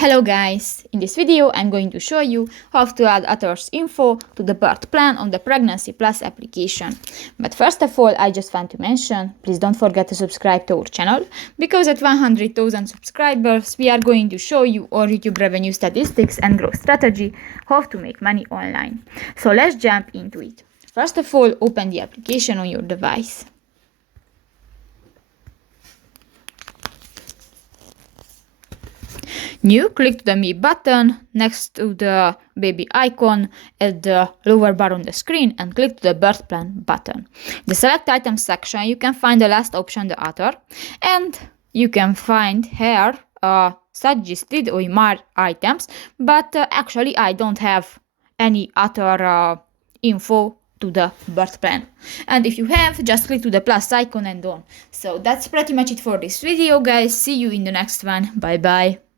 Hello guys, in this video I'm going to show you how to add author's info to the birth plan on the Pregnancy Plus application. But first of all, I just want to mention, please don't forget to subscribe to our channel, because at 100,000 subscribers we are going to show you our YouTube revenue statistics and growth strategy, how to make money online. So let's jump into it. First of all, open the application on your device. New, click the Me button next to the baby icon at the lower bar on the screen and click the Birth Plan button. In the Select Items section, you can find the last option, the author, and you can find here suggested or more items, but actually I don't have any author info to the birth plan. And if you have, just click to the plus icon and done. So that's pretty much it for this video, guys. See you in the next one. Bye bye.